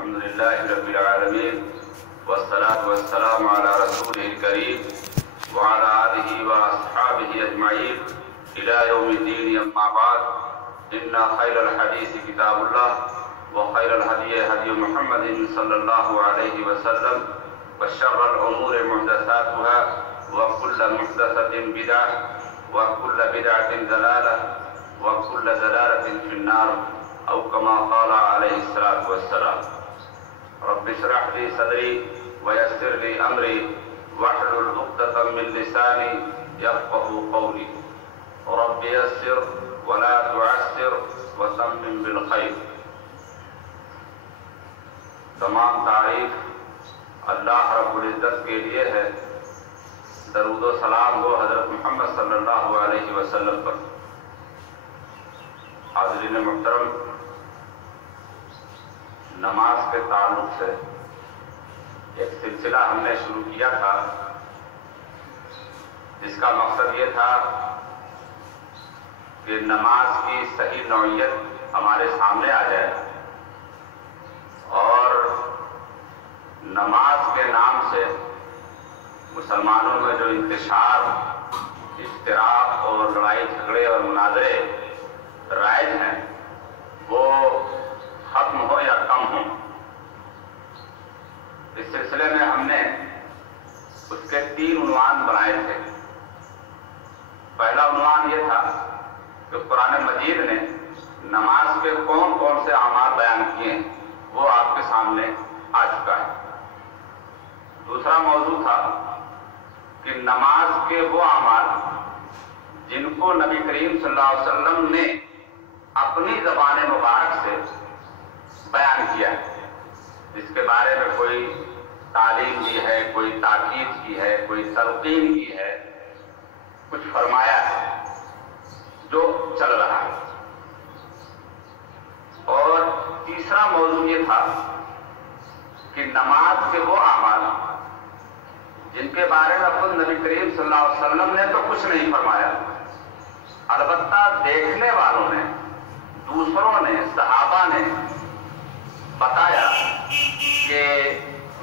الحمد لله رب العالمين والصلاة والسلام على رسوله الكريم وعلى آله وأصحابه أجمعين إلى يوم الدين. أما بعد، إن خير الحديث كتاب الله وخير الهدي هدي محمد صلى الله عليه وسلم وشر الأمور محدثاتها وكل محدثة بدعة وكل بدعة ضلالة وكل ضلالة في النار أو كما قال عليه الصلاة والسلام. رب اشرح لي صدري ويسر لي أمري واحلل عقدة من لساني يفقهوا قولي. رب يسر ولا تعسر وتمم بالخير. تمام تعریف اللہ رب العزت کے لیے ہے. درود و سلام ہو حضرت محمد صلی اللہ علیہ وسلم پر. حاضرین محترم، نماز کے تعلق سے ایک سلسلہ ہم نے شروع کیا تھا جس کا مقصد یہ تھا کہ نماز کی صحیح نوعیت ہمارے سامنے آ جائے اور نماز کے نام سے مسلمانوں میں جو انتشار، اشتراک اور لڑائی جھگڑے اور مناظرے رائج ہیں وہ ختم ہو یا کم ہو. اس سلسلے میں ہم نے اس کے 3 عنوان بنائے تھے. پہلا عنوان یہ تھا کہ قرآن مجید نے نماز کے کون کون سے اعمال بیان کیے ہیں وہ آپ کے سامنے آ چکا ہے. دوسرا موضوع تھا کہ نماز کے وہ اعمال جن کو نبی کریم صلی اللہ علیہ وسلم نے اپنی زبان مبارک سے بیان کیا ہے، جس کے بارے میں کوئی تعلیم دی ہے، کوئی تاکید کی ہے، کوئی تلقین کی ہے، کچھ فرمایا ہے جو چل رہا ہے. اور تیسرا موضوع یہ تھا کہ نماز کے وہ اعمال جن کے بارے میں خود نبی کریم صلی اللہ علیہ وسلم نے تو کچھ نہیں فرمایا، البتہ دیکھنے والوں نے، دوسروں نے، صحابہ نے بتایا کہ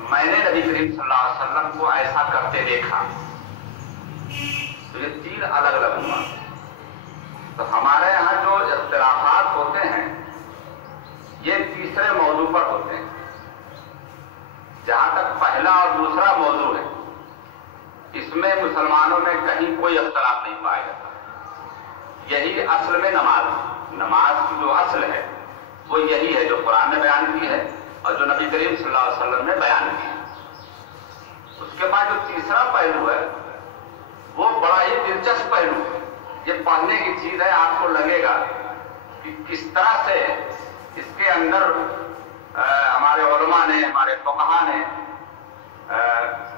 میں نے نبی کریم صلی اللہ علیہ وسلم کو ایسا کرتے دیکھا. تو یہ 3 الگ الگ ہوا. تو ہمارے یہاں جو اختلافات ہوتے ہیں یہ تیسرے موضوع پر ہوتے ہیں. جہاں تک پہلا اور دوسرا موضوع ہے اس میں مسلمانوں میں کہیں کوئی اختلاف نہیں پایا جاتا. یہی اصل میں نماز کی جو اصل ہے وہ یہی ہے جو قرآن نے بیان کی ہے اور جو نبی کریم صلی اللہ علیہ وسلم نے بیان کی ہے. اس کے بعد جو تیسرا پہلو ہے وہ بڑا ہی دلچسپ پہلو ہے. یہ پڑھنے کی چیز ہے. آپ کو لگے گا کہ کس طرح سے اس کے اندر ہمارے علماء نے، ہمارے فقہا نے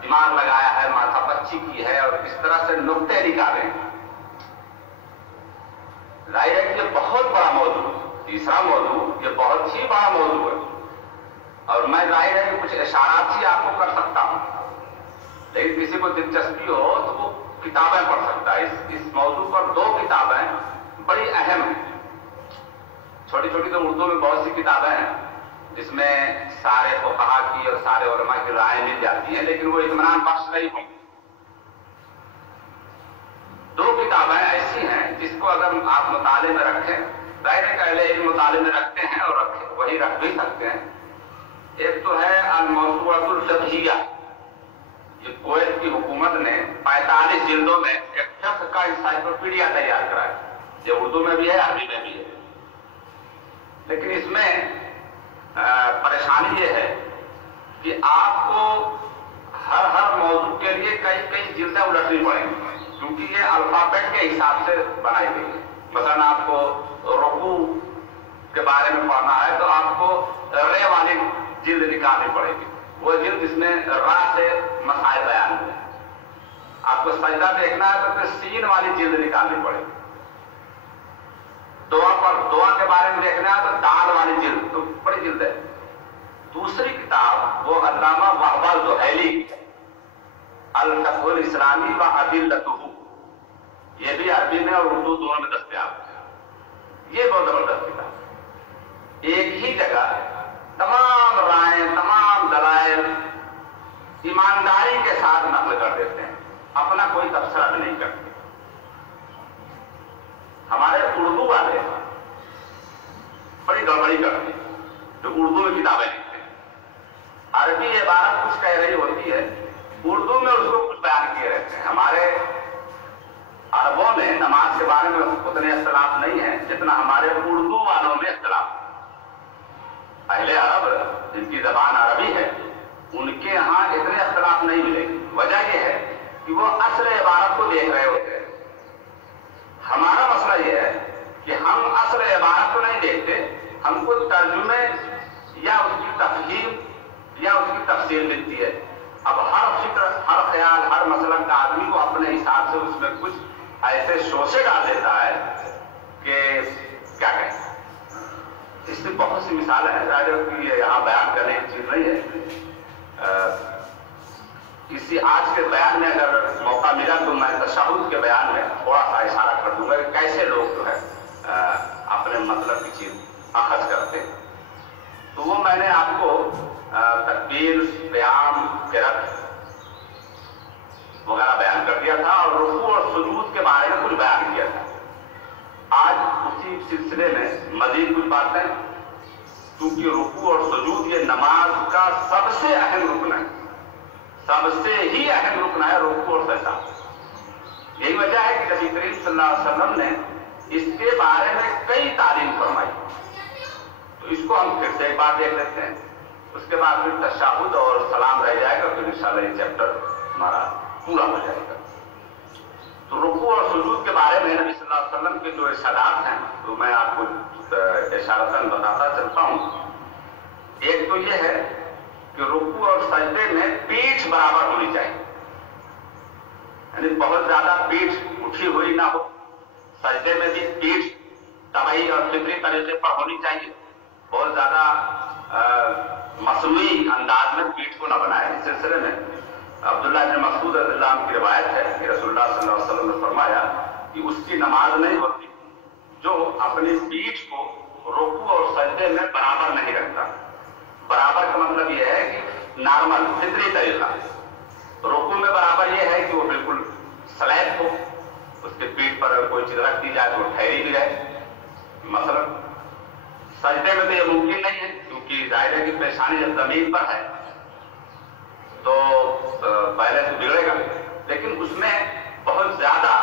دماغ لگایا ہے، ماتھا پچی کی ہے اور کس طرح سے نقطے نکالے ہیں. ظاہر ہے کہ یہ بہت بڑا موضوع ہے. تیسرا موضوع یہ بہت ہی بڑا موضوع ہے اور میں ظاہر ہے کہ کچھ اشارات ہی آپ کو کر سکتا ہوں، لیکن کسی کو دلچسپی ہو تو وہ کتابیں پڑھ سکتا ہے. اس موضوع پر 2 کتابیں بڑی اہم ہیں. چھوٹی چھوٹی تو اردو میں بہت سی کتابیں ہیں جس میں سارے فقہا کی اور سارے علماء کی رائے مل جاتی ہیں، لیکن وہ اطمینان بخش نہیں ہوں. 2 کتابیں ایسی ہیں جس کو اگر آپ مطالعے میں رکھیں، ظاہر ہے کہ اہل علم مطالعے میں رکھتے ہیں اور وہی رکھ بھی سکتے ہیں. ایک تو ہے الموسوعۃ الفقہیہ. یہ کویت کی حکومت نے 45 جلدوں میں ایک فقہ کا انسائکلوپیڈیا تیار کرا ہے. یہ اردو میں بھی ہے، عربی میں بھی ہے. لیکن اس میں پریشانی یہ ہے کہ آپ کو ہر موضوع کے لیے کئی جلدیں الٹنی پڑیں گی کیونکہ یہ الفابیٹ کے حساب سے بنائی گئی ہے. مثلا آپ کو رکوع کے بارے میں پڑھنا ہے تو آپ کو رے والی جلد نکالنی پڑے گی. وہ جلد جس میں را سے مسائل بیان ہوئے. آپ کو سجدہ دیکھنا ہے تو پھر سین والی جلد نکالنی پڑے گی. دعا کے بارے میں دیکھنا ہے تو دال والی جلد، تو بڑی جلد ہے. دوسری کتاب وہ علامہ وہبہ زحیلی کی ہے، الفقہ الاسلامی و ادلتہ. یہ بھی عربی میں اور اردو دونوں میں دستیاب ہے. یہ بہت زبردست کتاب. ایک ہی جگہ تمام رائے जो उर्दू में किताबें लिखते हैं। अरबी इबारत कुछ कह रही होती है, उर्दू में उसको कुछ बयान किए रहते हैं। हमारे अरबों में नमाज के बारे में उतने इख्तिलाफ नहीं है जितना हमारे उर्दू वालों में इख्तिलाफ। पहले अरब जिनकी जबान अरबी है उनके यहाँ इतने इख्तिलाफ नहीं मिलेंगे। वजह यह है कि वो असल इबारत को देख रहे होते हैं। हमारा मसला यह है कि हम असल इबारत को नहीं देखते, हमको तर्जुमे या उसकी तफहीम या उसकी तफसीर मिलती है। अब हर फिक्र, हर ख्याल, हर मसलन का आदमी को अपने हिसाब से उसमें कुछ ऐसे शोषे डाल देता है कि क्या कहें। इसमें बहुत सी मिसालें हैं, शायद ये यहाँ बयान करने की चीज नहीं है। इसी आज के बयान में अगर मौका मिला तो मैं तशहुद के बयान में थोड़ा सा इशारा कर दूंगा कि कैसे लोग जो है अपने मतलब की चीज अखज करते हैं। तो वो मैंने आपको तकबीर, क़याम, क़िरात वगैरह बयान कर दिया था और रुकू और सुजूद के बारे में कुछ बयान किया था। आज उसी सिलसिले में मजीद कुछ बातें, क्योंकि रुकू और सुजूद ये नमाज का सबसे अहम रुकन है, सबसे ही अहम रुकन है रुकू और सजदा। यही वजह है कि नबी करीम सल्लल्लाहु अलैहि वसल्लम ने इसके बारे में कई तालीम फरमाई। तो इसको हम फिर से एक बार देख लेते हैं, उसके बाद फिर तशहुद और सलाम रह जाएगा, फिर इंशाअल्लाह ये चैप्टर हमारा पूरा हो जाएगा। तो रुकू और सुजूद के बारे में नबी सल्लल्लाहु अलैहि वसल्लम के जो इरशादात हैं तो मैं आपको इशारतन बताता चलता हूं। एक तो ये है कि रुकू और सजदे में पीठ बराबर होनी चाहिए, यानी बहुत ज्यादा पीठ उठी हुई ना हो। सजदे में भी पीठ तबाही और फिक्री तरीके पर होनी चाहिए। बहुत ज्यादा मसनूई अंदाज में पीठ को न बनाए। इस सिलसिले में अब्दुल्लाह इब्न मसूद रज़ियल्लाहु अन्हु की रिवायत है कि रसूलुल्लाह सल्लल्लाहु अलैहि वसल्लम ने फरमाया कि उसकी नमाज नहीं होती जो अपनी पीठ को रुकू और सजदे में बराबर नहीं रखता। बराबर का मतलब यह है कि नॉर्मल फितरी तरीका। रुकू में बराबर यह है कि वो बिल्कुल स्लैब हो, उसके पीठ पर कोई चीज रख दी जाए तो वो ठहरी भी रहे। मसलन सजदे में तो यह मुमकिन नहीं है, क्योंकि जाहिर है कि पेशानी जब जमीन पर है तो पहले से बिगड़ेगा, लेकिन उसमें बहुत ज्यादा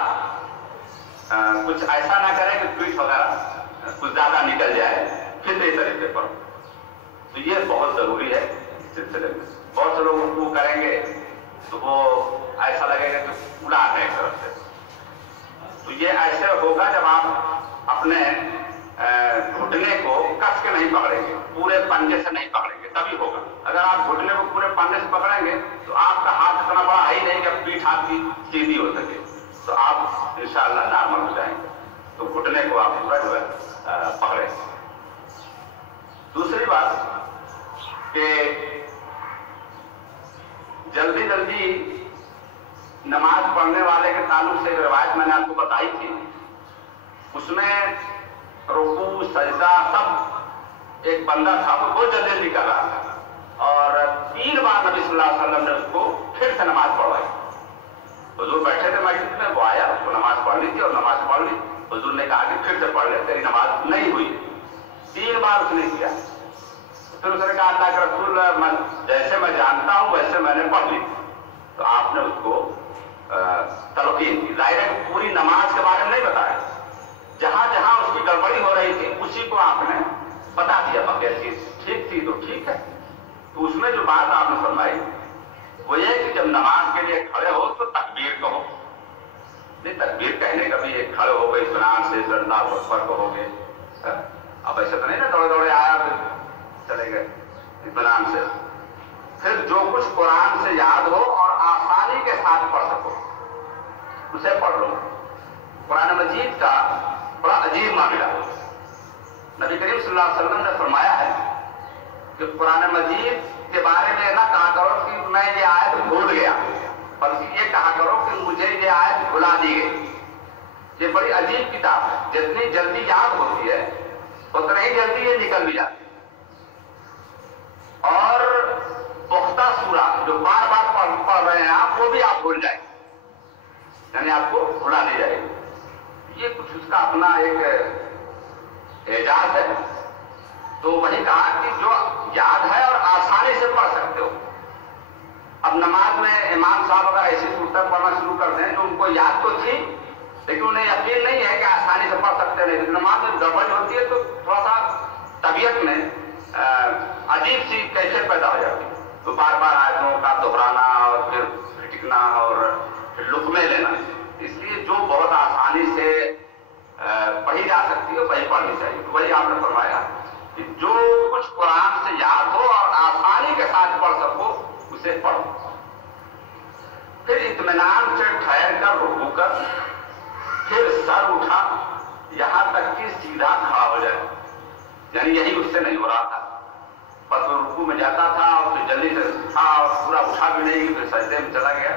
कुछ ऐसा ना करें कि पीठ वगैरह कुछ ज्यादा निकल जाए फितरी तरीके पर। तो ये बहुत जरूरी है इस सिलसिले में। बहुत से लोग रुकू करेंगे तो वो ऐसा लगेगा कि उड़ा दें एक तरफ से। तो ये ऐसे होगा जब आप अपने घुटने को कस के नहीं पकड़ेंगे, पूरे पंजे से नहीं पकड़ेंगे, तभी होगा। अगर आप घुटने को पूरे पंजे से पकड़ेंगे तो आपका हाथ इतना बड़ा है ही नहीं कि पीठ आपकी सीधी हो सके, तो आप इंशाअल्लाह नॉर्मल हो जाएंगे। तो घुटने को आप पूरा जो है पकड़े। दूसरी बात कि जल्दी जल्दी नमाज पढ़ने वाले के ताल्लुक से एक रिवायत मैंने आपको बताई थी, उसमें रुकू सजदा सब एक बंदा था वो बहुत जल्दी जल्दी कर रहा था और 3 बार नबी सल्लल्लाहु अलैहि वसल्लम ने उसको फिर से नमाज पढ़वाई। हुजूर बैठे थे मस्जिद में, वो आया, उसको नमाज पढ़नी थी और नमाज पढ़ ली। हुजूर ने कहा कि फिर से पढ़ ले, तेरी नमाज नहीं हुई। 3 बार उसने किया। फिर उसने कहा अल्लाह के रसूल जैसे मैं जानता हूं वैसे मैंने पढ़ ली। तो आपने उसको तलकीन की। जाहिर है पूरी नमाज के बारे में नहीं बताया, जहां जहां उसकी गड़बड़ी हो रही थी उसी को आपने बता दिया। बगैर चीज ठीक थी तो ठीक है। तो उसमें जो बात आपने फरमाई वो ये कि जब नमाज के लिए खड़े हो तो तकबीर कहो। नहीं, तकबीर कहने का भी एक खड़े हो गए इत्मीनान से अल्लाहु अकबर कहोगे। अब ऐसा तो नहीं ना दौड़े दौड़े आया चले गए, इत्मीनान से। फिर जो कुछ कुरान से याद हो और आसानी के साथ पढ़ सको उसे पढ़ लो। कुरान मजीद का बड़ा अजीब मामला। नबी करीम सल्लल्लाहु अलैहि वसल्लम ने फरमाया है कि कुरान मजीद के बारे में ना कहा करो कि मैं ये आयत भूल गया, बल्कि ये कहा करो कि मुझे ये आयत भुला दी गई। ये बड़ी अजीब किताब है, जितनी जल्दी याद होती है उतना ही जल्दी ये निकल भी जाती है। और पुख्ता सूरा जो बार बार पढ़ रहे हैं आप, वो भी आप भूल जाएंगे, यानी आपको भुला दी जाएगी। ये कुछ उसका अपना एक एजाज है। तो वही कहा कि जो जो याद है और आसानी से पढ़ सकते हो। अब नमाज में इमाम साहब अगर ऐसी सूरतें पढ़ना शुरू कर दें जो उनको याद तो थी लेकिन उन्हें यकीन नहीं है कि आसानी से पढ़ सकते नहीं, नमाज में गड़बड़ होती है तो थोड़ा सा तबीयत में अजीब सी कैफियत पैदा हो जाती है। तो बार बार आयतों का दोहराना और फिर फिटिकना और फिर लुकमे लेना, इसलिए जो बहुत आसानी से पढ़ी जा सकती है वही पढ़नी चाहिए। तो वही आपने फरमाया कि जो कुछ कुरान से याद हो और आसानी के साथ पढ़ सको उसे पढ़ो। फिर इत्मीनान से ठहर कर रुकू कर फिर सर उठा यहां तक कि सीधा खड़ा हो जाए, यानी यही उससे नहीं हो रहा था। बस वो रुकू में जाता था और फिर जल्दी से उठा और पूरा उठा भी नहीं, फिर सजदे में चला गया।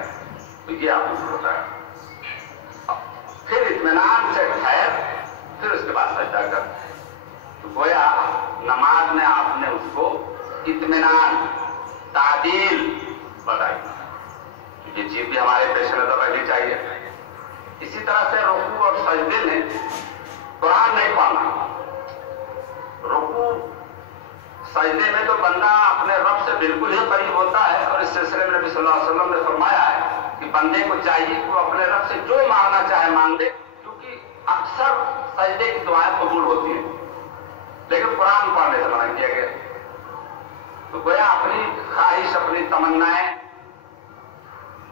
तो ये आपको होता है। फिर इत्मीनान से ठहर फिर उसके बाद सजदा कर। तो गोया नमाज में आपने उसको इत्मीनान तादील बताई। ये चीज भी हमारे पेश नजर रहनी चाहिए। इसी तरह से रुकू और सजदे में कुरान नहीं पढ़ना। रुकू सजदे में तो बंदा अपने रब से बिल्कुल ही करीब होता है और इस सिलसिले में नबी सल्लल्लाहु अलैहि वसल्लम ने फरमाया है कि बंदे को चाहिए कि वो अपने रब से जो मांगना चाहे मांग ले, क्योंकि अक्सर सजदे की दुआएं कबूल होती हैं, लेकिन कुरान पढ़ने से मना किया गया। तो गोया अपनी ख्वाहिश अपनी तमन्नाएं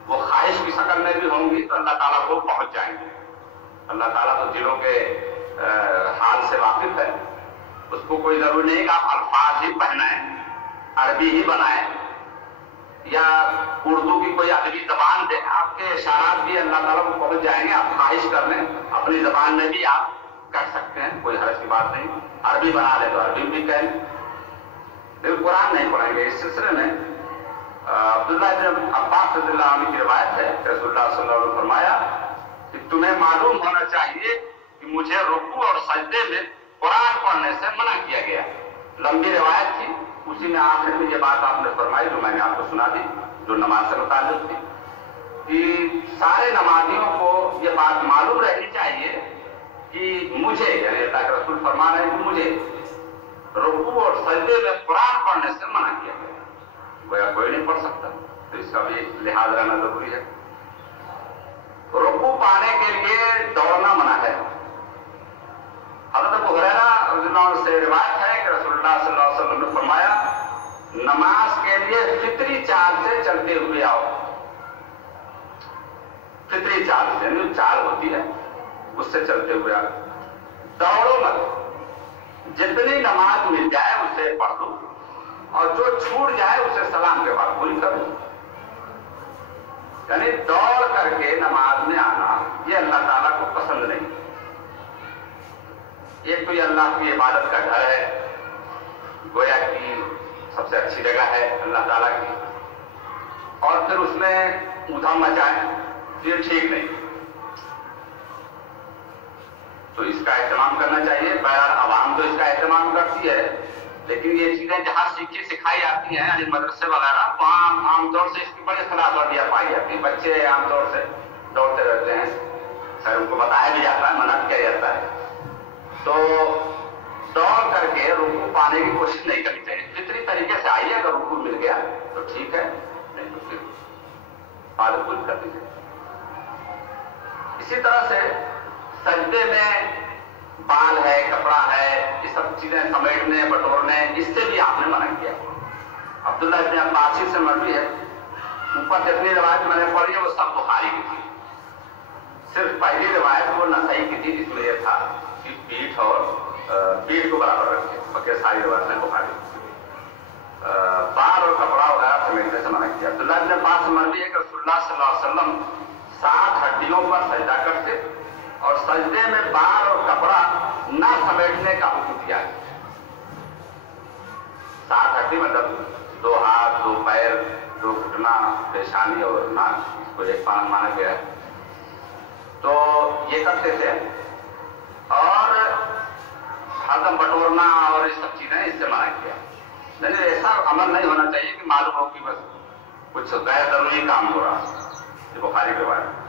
वो ख्वाहिश की शक्ल में भी होंगी तो अल्लाह ताला को पहुंच जाएंगे। अल्लाह ताला तो दिलों के हाल से वाकिफ है, उसको कोई जरूरी नहीं कि आप अल्फाज ही पहनाएं, अरबी ही बनाएं या उर्दू की कोई अदबी जबान दें, आपके इशारात भी अल्लाह ताला को पहुंच जाएंगे। आप ख्वाहिश कर लें अपनी जबान में भी आप कह सकते हैं, कोई हर्ज की बात नहीं। अरबी बना ले तो अरबी भी कहें, लेकिन कुरान नहीं पढ़ेंगे। इस सिलसिले में अब्दुल्लाह इब्न अब्बास रज़ियल्लाहु अन्हु की रिवायत है, रसूलुल्लाह सल्लल्लाहु अलैहि वसल्लम ने फरमाया कि तुम्हें मालूम होना चाहिए कि मुझे रुकू और सजदे में कुरान पढ़ने से मना किया गया। लंबी रिवायत थी, उसी में आखिर में ये बात आपने फरमाई जो मैंने आपको सुना दी, जो नमाज से मुताल्लिक थी, कि सारे नमाजियों को ये बात मालूम रहनी चाहिए कि मुझे, यानी अल्लाह के रसूल फरमा रहे हैं कि मुझे रुकू और सजदे में कुरान पढ़ने से मना किया गया। गोया कोई नहीं पढ़ सकता, तो इसका भी लिहाज रहना जरूरी है। रुकू पाने के लिए दौड़ना मना है। हज़रत अबू हुरैरा रज़ियल्लाहु अन्हु से रिवायत है कि रसूलुल्लाह सल्लल्लाहु अलैहि वसल्लम ने फरमाया, नमाज के लिए फितरी चाल से चलते हुए आओ। फितरी चाल से यानी चाल होती है उससे चलते हुए आओ, दौड़ो मत। जितनी नमाज मिल जाए उसे पढ़ लो और जो छूट जाए उसे सलाम के बाद पूरी कर लो। यानी दौड़ करके नमाज में आना ये अल्लाह ताला को पसंद नहीं। एक तो ये अल्लाह की इबादत का घर है, गोया की सबसे अच्छी जगह है अल्लाह ताला की, और फिर उसमें उधम मचाए ये ठीक नहीं। तो इसका एहतमाम करना चाहिए। बहरहाल आवाम तो इसका एहतमाम करती है, लेकिन ये चीजें जहां सीखी सिखाई जाती हैं यानी मदरसे वगैरह, वहां आमतौर से इसकी बड़ी खिलाफ वर्जियां पाई जाती है। बच्चे आमतौर से दौड़ते रहते हैं, सर उनको बताया भी जाता है, मना किया जाता है। तो दौड़ करके रुकू पाने की कोशिश नहीं करनी चाहिए। फितरी तरीके से आइए, अगर रुकू मिल गया तो ठीक है, नहीं तो फिर पाल कुछ कर दीजिए। इसी तरह से सजदे में बाल है, कपड़ा है, ये सब चीजें समेटने बटोरने, इससे भी आपने मना किया। अब्दुल्लाह इब्न अब्बास से मरवी है, ऊपर जितनी रिवायत मैंने पढ़ी है वो सब बुखारी की थी। सिर्फ पहली रिवायत वो नसाई की थी जिसमें यह था कि पीठ और पीठ को बराबर रखे, बाकी सारी रिवायत में बुखारी। बाल और कपड़ा वगैरह समेटने से मना किया। अब्दुल्लाह इब्न अब्बास से मरवी है कि रसूलुल्लाह सल्लल्लाहु अलैहि वसल्लम 7 हड्डियों पर सजदा करते और सजदे में बाल और कपड़ा न समेटने का हुक्म दिया है। 7 हड्डी मतलब 2 हाथ, 2 पैर, 2 घुटना, पेशानी और नाक, इसको एक पान माना गया है। तो ये करते थे और हरदम बटोरना और ये सब चीजें इससे मना किया। लेकिन ऐसा अमल नहीं होना चाहिए कि मालूम हो कि बस कुछ गैर जरूरी काम हो रहा है। ये बुखारी के बारे में।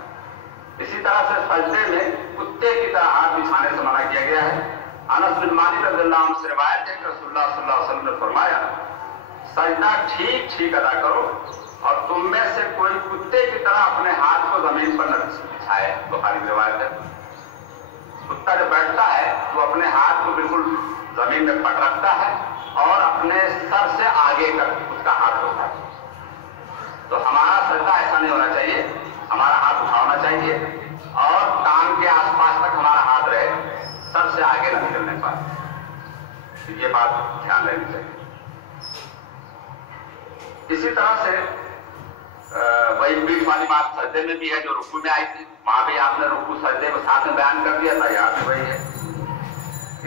इसी तरह से सजदे में कुत्ते की तरह हाथ बिछाने से मना किया गया है। انس بن مالک رضی اللہ عنہ سے روایت ہے کہ رسول اللہ صلی اللہ علیہ وسلم نے فرمایا سجدہ ٹھیک ٹھیک ادا کرو اور تم میں سے کوئی کتے کی طرح اپنے ہاتھ کو زمین پر نہ بچھائے. بخاری کی روایت ہے. کتا جو بیٹھتا ہے وہ اپنے ہاتھ کو بالکل زمین میں پٹ رکھتا ہے اور اپنے سر سے آگے کر اس کا ہاتھ ہوتا ہے. تو ہمارا سجدہ ایسا نہیں ہونا چاہیے. ہمارا ہاتھ اٹھا ہونا چاہیے اور کان کے آس پاس تک ہمارا ہاتھ رہے, سر سے آگے نہ نکلنے پائے. یہ بات دھیان رہنی چاہیے. اسی طرح سے وہی بیچ والی بات سجدے میں بھی ہے جو رکوع میں آئی تھی. وہاں بھی آپ نے رکوع سجدے کو ساتھ میں بیان کر دیا تھا. یہاں بھی وہی ہے.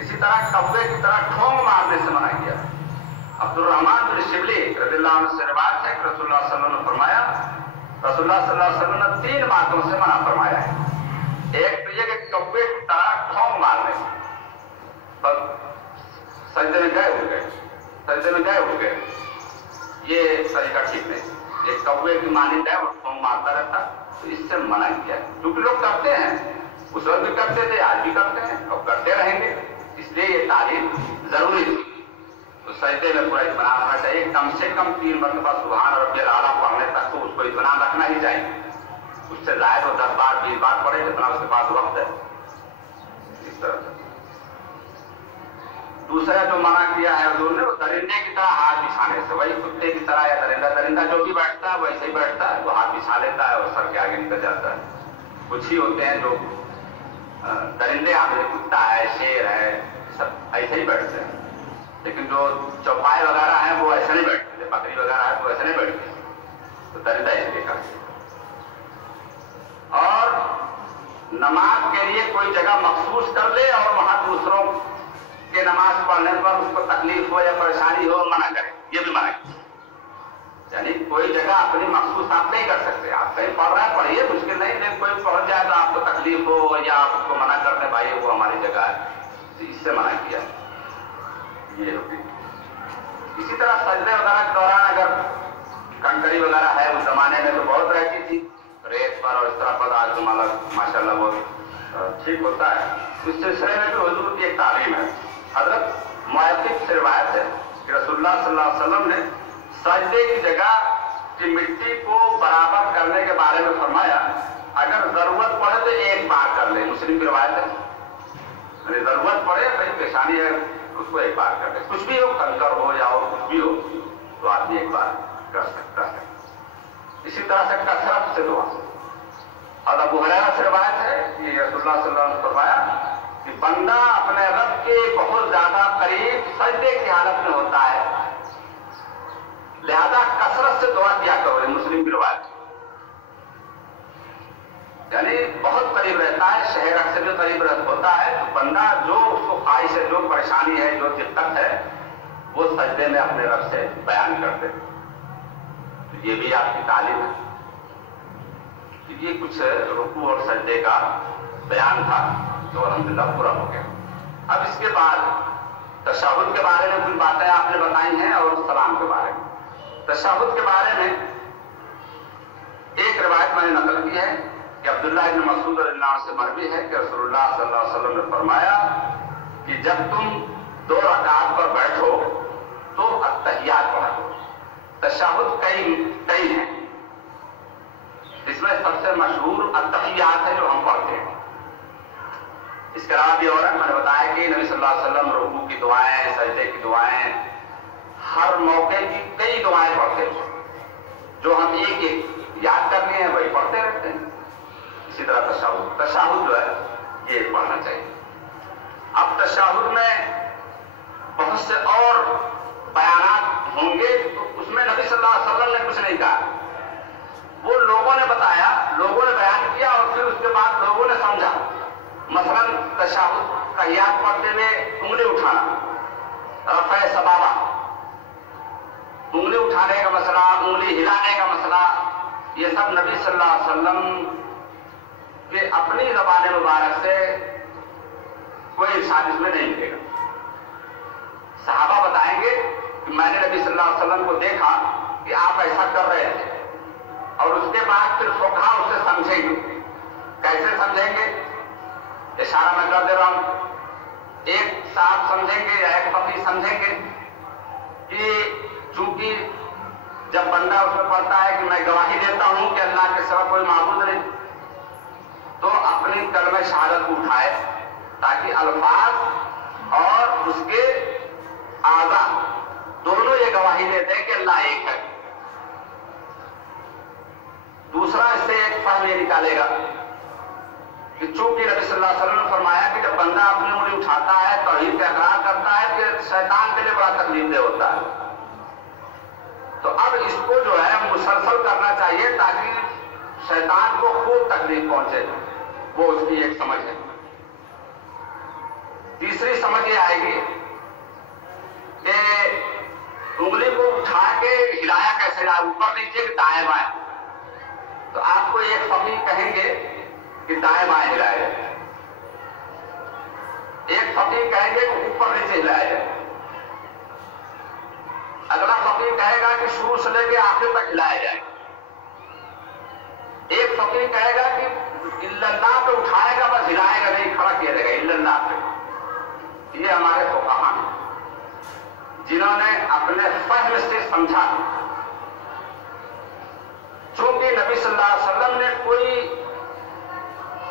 اسی طرح کبے کی طرح ٹھونگ مارنے سے منع کیا. عبد الرحمن بن شبلی رضی اللہ عنہ سے روایت ہے کہ رسول اللہ صلی اللہ علیہ وسلم نے فرمایا, رسول اللہ صلی اللہ علیہ وسلم نے 3 باتوں سے منع فرمایا ہے. ایک تو یہ کہ کبے کی طرح ٹھونگ مارنے پر سجدے میں گئے ہو گئے, یہ طریقہ ٹھیک نہیں. ایک کبے کی مانند ہے اور ٹھونگ مارتا رہتا, تو اس سے منع کیا ہے. کیونکہ لوگ کرتے ہیں, اس وقت بھی کرتے تھے, آج بھی کرتے ہیں اور کرتے رہیں گے. اس لیے یہ تعلیم ضروری تھی. تو سجدے میں پورا اطمینان ہونا چاہیے. کم سے کم 3 مرتبہ سبحان ربی الاعلیٰ پڑھنے تک تو اس کو اطمینان رکھنا ہی چاہیے. اس سے زائد وہ 10 بار 20 بار پڑھے جتنا اس کے پاس وقت ہے. اس طرح سے دوسرا جو منع کیا ہے حضور نے, وہ درندے کی طرح ہاتھ بچھانے سے. وہی کتے کی طرح یا درندہ جو بھی بیٹھتا ہے ویسے ہی بیٹھتا ہے, وہ ہاتھ بچھا لیتا ہے اور سر کے آگے نکل جاتا ہے. کچھ ہی ہوتے ہیں جو درندے آتے, کتا ہے, شیر ہے, سب ایسے ہی بیٹھتے ہیں. لیکن جو چوپائے وغیرہ ہیں وہ ایسے نہیں بیٹھتے, بکری وغیرہ ہے وہ ایسے نہیں بیٹھتے. تو درندہ اس لیے کرتے. اور نماز کے لیے کوئی جگہ مخصوص کر لے اور وہاں دوسروں کہ نماز پڑھنے پر اس کو تکلیف ہو یا پریشانی ہو, منع کرے. یہ بھی منع ہے. یعنی کوئی جگہ اپنی مخصوص آپ نہیں کر سکتے. آپ کہیں پڑھ رہے ہیں پڑھیے, مشکل نہیں. لیکن کوئی پہنچ جائے تو آپ کو تکلیف ہو یا آپ کو منع کرنے بھائی وہ ہماری جگہ ہے, تو اس سے منع کیا. یہ ہوتی. اسی طرح سجدے وغیرہ کے دوران اگر کنکری وغیرہ ہے, اس زمانے میں تو بہت رہتی تھی ریت پر اور اس طرح پر. آج ماشاء اللہ بہت ٹھیک ہوتا ہے. اس سلسلے میں بھی حضور کی ایک تعلیم ہے. حضرت معتق سے روایت ہے کہ رسول اللہ صلی اللہ علیہ وسلم نے سجدے کی جگہ کی مٹی کو برابر کرنے کے بارے میں فرمایا اگر ضرورت پڑے تو 1 بار کر لے. مسلم کی روایت ہے. یعنی ضرورت پڑے بھائی پیشانی ہے اس کو 1 بار کر لے. کچھ بھی ہو, کنکر ہو یا اور کچھ بھی ہو, تو آدمی 1 بار کر سکتا ہے. اسی طرح سے کثرت سے دعا. اور ابو ہریرہ سے روایت ہے کہ رسول اللہ صلی اللہ علیہ وسلم نے فرمایا کہ بندہ اپنے رب کے بہت زیادہ قریب سجدے کی حالت میں ہوتا ہے, لہذا کثرت سے دعا کیا کرو. مسلم کی روایت. یعنی بہت قریب رہتا ہے, شہر سے بھی قریب ہوتا ہے. تو بندہ جو اس کو خواہش ہے, جو پریشانی ہے, جو دقت ہے, وہ سجدے میں اپنے رب سے بیان کرتے. تو یہ بھی آپ کی تعلیم ہے. یہ کچھ رکوع اور سجدے کا بیان تھا جو الحمدللہ پورا ہو گیا. اب اس کے بعد تشہد کے بارے میں کچھ باتیں آپ نے بتائی ہیں اور سلام کے بارے میں. تشہد کے بارے میں ایک روایت میں نے نقل کی ہے کہ عبداللہ بن مسعود رضی اللہ عنہ سے مروی ہے کہ رسول اللہ صلی اللہ علیہ وسلم نے فرمایا کہ جب تم 2 رکعت پر بیٹھو تو التحیات پڑھا کرو. تشہد کئی ہیں. اس میں سب سے مشہور التحیات ہے جو ہم پڑھتے ہیں. اس کے علاوہ بھی اور میں نے بتایا کہ نبی صلی اللہ علیہ وسلم رکوع کی دعائیں, سجدے کی دعائیں, ہر موقع کی کئی دعائیں پڑھتے ہیں جو ہم ایک یاد کر لیے ہیں وہی پڑھتے رہتے ہیں. اسی طرح تشہد جو ہے یہ پڑھنا چاہیے. اب تشہد میں بہت سے اور بیانات ہوں گے, تو اس میں نبی صلی اللہ علیہ وسلم نے کچھ نہیں کہا. وہ لوگوں نے بتایا, لوگوں نے بیان کیا اور پھر اس کے بعد لوگوں نے سمجھا. مثلا تشہد کا یاد پڑھتے ہوئے انگلی اٹھانا, رفع سبابہ, انگلی اٹھانے کا مسئلہ, انگلی ہلانے کا مسئلہ, یہ سب نبی صلی اللہ علیہ وسلم کے اپنی زبان مبارک سے کوئی ارشاد اس میں نہیں ملے گا. صحابہ بتائیں گے کہ میں نے نبی صلی اللہ علیہ وسلم کو دیکھا کہ آپ ایسا کر رہے تھے, اور اس کے بعد پھر فقہا اسے سمجھیں گے. کیسے سمجھیں گے؟ اشارہ میں کر دے رہا ہوں. ایک साहब समझेंगे या एक फकीह समझेंगे कि चूंकि जब बंदा उसमें पढ़ता है कि मैं गवाही देता हूं कि अल्लाह के सिवा कोई माबूद नहीं, तो अपनी कलमे शहादत को उठाए ताकि अल्फाज और उसके आज़ा दोनों ये गवाही देते हैं कि अल्लाह एक है। दूसरा इससे एक फहम ये निकालेगा कि चूंकि नबी सल्लल्लाहु अलैहि वसल्लम ने फरमाया कि जब बंदा अपनी उंगली उठाता है, तौहीद का इकरार करता है, फिर शैतान के लिए बड़ा तकलीफ दे होता है। तो अब इसको जो है मुसलसल करना चाहिए ताकि शैतान को खूब तकलीफ पहुंचे। वो उसकी एक समझ है। तीसरी समझ ये आएगी कि उंगली को उठा के हिलाया कैसे जाए, ऊपर नीचे कि दाएं बाएं। तो आपको एक फकीह कहेंगे कि दाएं बाएं हिलाया जाए, एक फकीह कहेंगे कि ऊपर नीचे हिलाया जाए, अगला फकीह कहेगा कि शुरू से लेकर आखिर तक हिलाया जाए, एक फकीह कहेगा कि इल्लल्लाह पे उठाएगा बस हिलाएगा नहीं, खड़ा किया जाएगा इल्लल्लाह पे। ये हमारे फुक़हा हैं जिन्होंने अपने फहम से समझा। चूंकि नबी सल्लल्लाहु अलैहि वसल्लम ने कोई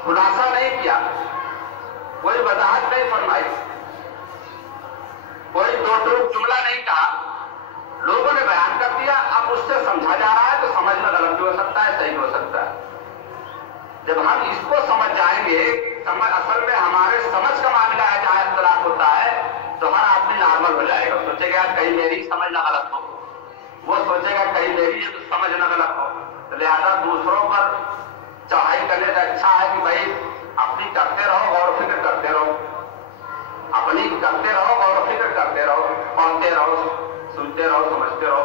खुलासा नहीं किया, कोई वजाहत नहीं फरमाई, कोई दो टूक जुमला नहीं कहा, लोगों ने बयान कर दिया। अब उससे समझा जा रहा है तो समझ में गलत भी हो सकता है, सही भी हो सकता है। जब हम इसको समझ जाएंगे, असल में हमारे समझ का मामला है, जहां इख्तिलाफ होता है तो हर आदमी नॉर्मल हो जाएगा। सोचेगा कहीं मेरी समझ ना गलत हो, वो सोचेगा कहीं मेरी समझ ना गलत हो। तो लिहाजा दूसरों पर चढ़ाई करने से अच्छा है कि भाई अपनी करते रहो, गौर फिक्र करते रहो, अपनी करते रहो, गौर फिक्र करते रहो, पढ़ते रहो, सुनते रहो, समझते रहो।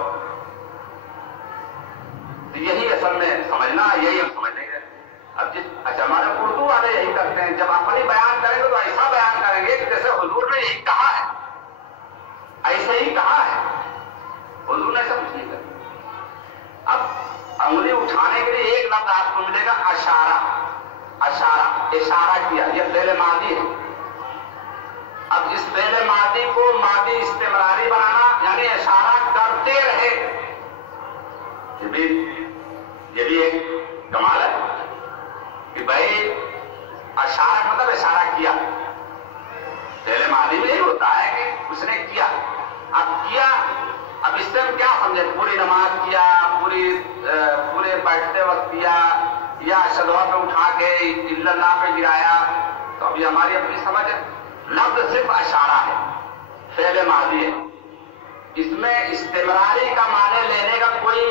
तो यही असल में समझना, यही हम समझ लेंगे। अब अच्छा हमारे उर्दू वाले यही करते हैं, जब अपनी बयान करेंगे तो ऐसा बयान करेंगे कि जैसे हुजूर ने यही कहा है, ऐसे ही कहा है, हुजूर ने ऐसा कुछ नहीं कहा। अब अंगुली उठाने के लिए एक लफ्ज आपको मिलेगा अशारा, अशारा, इशारा किया, यह फेल मादी है। अब इस फेल मादी को मादी इस्तेमरारी बनाना, यानी इशारा करते रहे, ये भी एक कमाल है कि भाई अशारा मतलब इशारा किया। पहले मादी में यही होता है कि उसने किया, अब किया, अब इससे हम क्या समझे, पूरी नमाज किया, पूरे बैठते वक्त किया, या शदवा पे उठा के इल्लल्लाह पे गिराया, तो अभी हमारी अपनी समझ है। लफ्ज सिर्फ अशारा है, फेल मादी है, इसमें इस्तेमरारी का माने लेने का कोई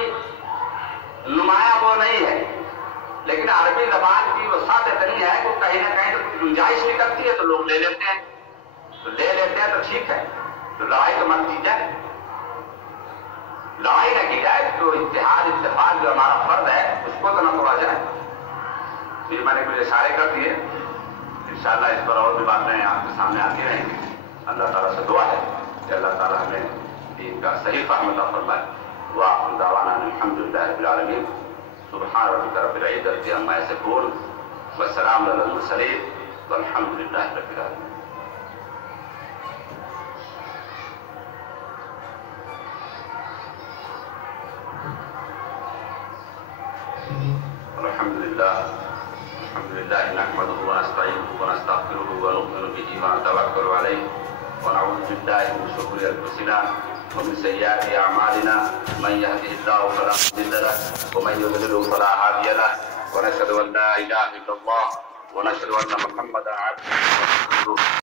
नुमाया वो नहीं है। लेकिन अरबी जबान की वसात इतनी है कि कहीं ना कहीं तो गुंजाइश निकलती है तो लोग ले लेते हैं, तो ले लेते हैं तो ठीक है, तो लड़ाई तो मत की जाए, लड़ाई न की जाए, तो इत्तेहाद इत्तेफाक जो हमारा फर्ज है उसको तो न तोड़ा जाए। तो ये मैंने कुछ इशारे कर दिए, इंशाअल्लाह इस पर और भी बातें आपके सामने आती रहेंगी। अल्लाह ताला से दुआ है कि अल्लाह ताला हमें दीन का सही फहम अता फरमाए। वाह दावाना अल्हम्दुलिल्लाहि रब्बिल आलमीन, सुब्हान रब्बिका रब्बिल इज्जति अम्मा यसिफून, व सलामुन अलल मुरसलीन, वल्हम्दुलिल्लाहि रब्बिल आलमीन। अल्हम्दुलिल्लाह नहमदुहु व नस्तईनुहु व नस्तगफिरुहु व नु'मिनु बिही व नतवक्कलु अलैहि व नऊज़ु बिल्लाहि मिन शुरूरि अंफुसिना व मिन सय्यिआति अअमालिना मन यहदिहिल्लाहु फला मुदिल्ल लहु व मन युद्लिलहु फला हादिय लहु व नशहदु अन ला इलाहा इल्लल्लाह व नशहदु अन्न मुहम्मदन अब्दुहु व रसूलुहु।